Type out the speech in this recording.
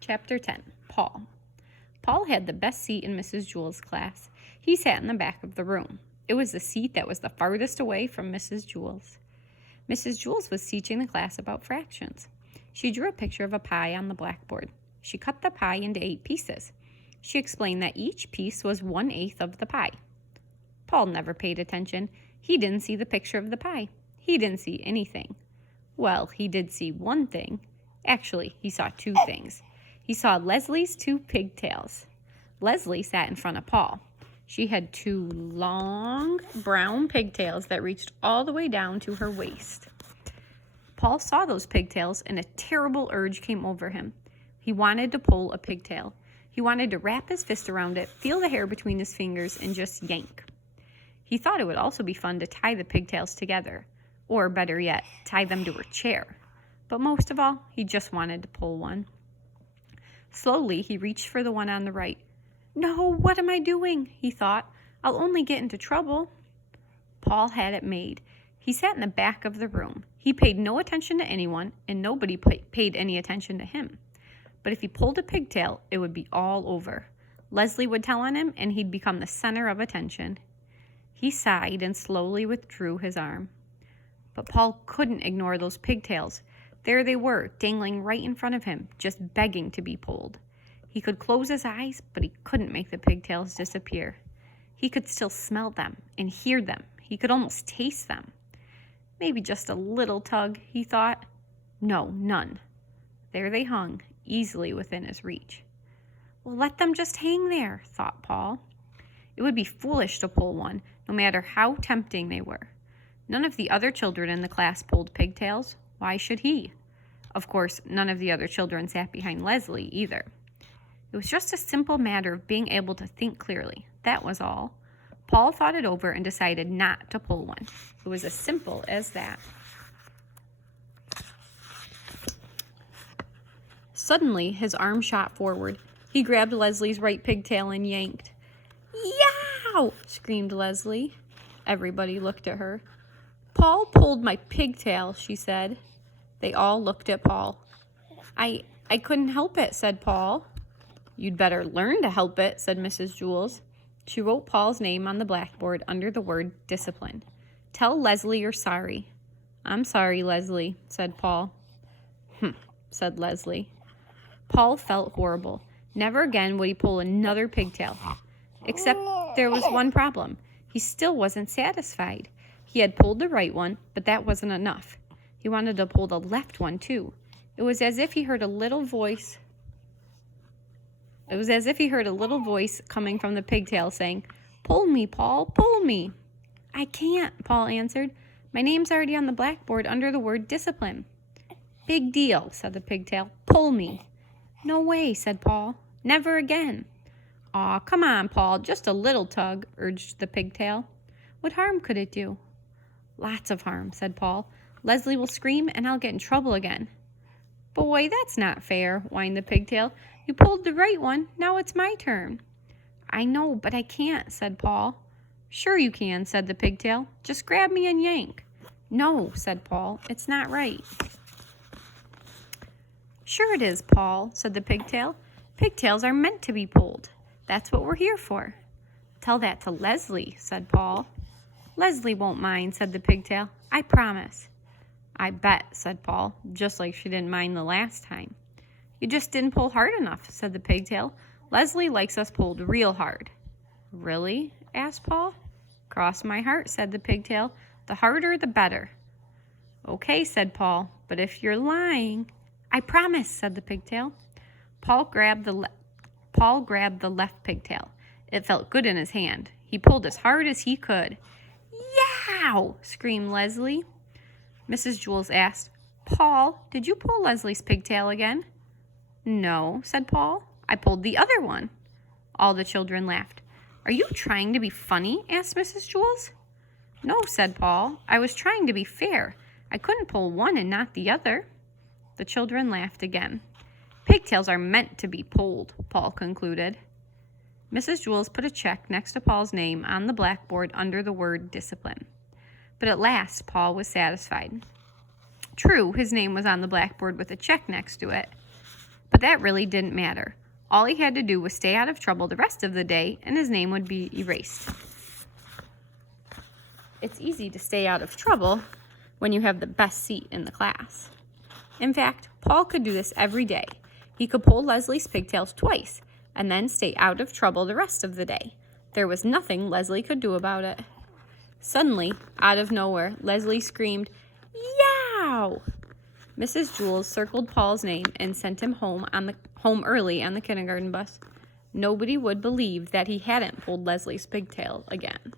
Chapter 10. Paul. Paul had the best seat in Mrs. Jewell's class. He sat in the back of the room. It was the seat that was the farthest away from Mrs. Jewell's. Mrs. Jewell's was teaching the class about fractions. She drew a picture of a pie on the blackboard. She cut the pie into 8 pieces. She explained that each piece was 1/8 of the pie. Paul never paid attention. He didn't see the picture of the pie. He didn't see anything. Well, he did see one thing. Actually, he saw 2 things. He saw Leslie's 2 pigtails. Leslie sat in front of Paul. She had 2 long brown pigtails that reached all the way down to her waist. Paul saw those pigtails and a terrible urge came over him. He wanted to pull a pigtail. He wanted to wrap his fist around it, feel the hair between his fingers, and just yank. He thought it would also be fun to tie the pigtails together, or better yet, tie them to a chair. But most of all, he just wanted to pull one. Slowly, he reached for the one on the right. "No, what am I doing?" he thought. "I'll only get into trouble." Paul had it made. He sat in the back of the room. He paid no attention to anyone, and nobody paid any attention to him. But if he pulled a pigtail, it would be all over. Leslie would tell on him, and he'd become the center of attention. He sighed and slowly withdrew his arm. But Paul couldn't ignore those pigtails. There they were, dangling right in front of him, just begging to be pulled. He could close his eyes, but he couldn't make the pigtails disappear. He could still smell them and hear them. He could almost taste them. Maybe just a little tug, he thought. No, none. There they hung, easily within his reach. Well, let them just hang there, thought Paul. It would be foolish to pull one, no matter how tempting they were. None of the other children in the class pulled pigtails. Why should he? Of course, none of the other children sat behind Leslie either. It was just a simple matter of being able to think clearly. That was all. Paul thought it over and decided not to pull one. It was as simple as that. Suddenly, his arm shot forward. He grabbed Leslie's right pigtail and yanked. "Yow!" screamed Leslie. Everybody looked at her. "Paul pulled my pigtail," she said. They all looked at Paul. I couldn't help it," said Paul. "You'd better learn to help it," said Mrs. Jewell. She wrote Paul's name on the blackboard under the word discipline. "Tell Leslie you're sorry." "I'm sorry, Leslie," said Paul. Said Leslie. Paul felt horrible. Never again would he pull another pigtail. Except there was one problem. He still wasn't satisfied. He had pulled the right one, but that wasn't enough. He wanted to pull the left one, too. It was as if he heard a little voice. Coming from the pigtail saying, "Pull me, Paul, pull me." "I can't," Paul answered. "My name's already on the blackboard under the word discipline." "Big deal," said the pigtail. "Pull me." "No way," said Paul. "Never again." "Aw, come on, Paul, just a little tug," urged the pigtail. "What harm could it do?" "Lots of harm," said Paul. "Leslie will scream and I'll get in trouble again." "Boy, that's not fair," whined the pigtail. "You pulled the right one, now it's my turn." "I know, but I can't," said Paul. "Sure you can," said the pigtail. "Just grab me and yank." "No," said Paul, "it's not right." "Sure it is, Paul," said the pigtail. "Pigtails are meant to be pulled. That's what we're here for." "Tell that to Leslie," said Paul. "Leslie won't mind," said the pigtail. "I promise." "I bet," said Paul, just like she didn't mind the last time. "You just didn't pull hard enough," said the pigtail. "Leslie likes us pulled real hard." "Really?" asked Paul. "Cross my heart," said the pigtail. "The harder, the better." "Okay," said Paul, "but if you're lying—" "I promise," said the pigtail. Paul grabbed the left pigtail. It felt good in his hand. He pulled as hard as he could. "Yow!" screamed Leslie. Mrs. Jewell asked, "Paul, did you pull Leslie's pigtail again?" "No," said Paul. "I pulled the other one." All the children laughed. "Are you trying to be funny?" asked Mrs. Jewell. "No," said Paul. "I was trying to be fair. I couldn't pull one and not the other." The children laughed again. "Pigtails are meant to be pulled," Paul concluded. Mrs. Jewell put a check next to Paul's name on the blackboard under the word discipline. But at last, Paul was satisfied. True, his name was on the blackboard with a check next to it. But that really didn't matter. All he had to do was stay out of trouble the rest of the day, and his name would be erased. It's easy to stay out of trouble when you have the best seat in the class. In fact, Paul could do this every day. He could pull Leslie's pigtails twice and then stay out of trouble the rest of the day. There was nothing Leslie could do about it. Suddenly, out of nowhere, Leslie screamed, "Yow!" Mrs. Jules circled Paul's name and sent him home early on the kindergarten bus. Nobody would believe that he hadn't pulled Leslie's pigtail again.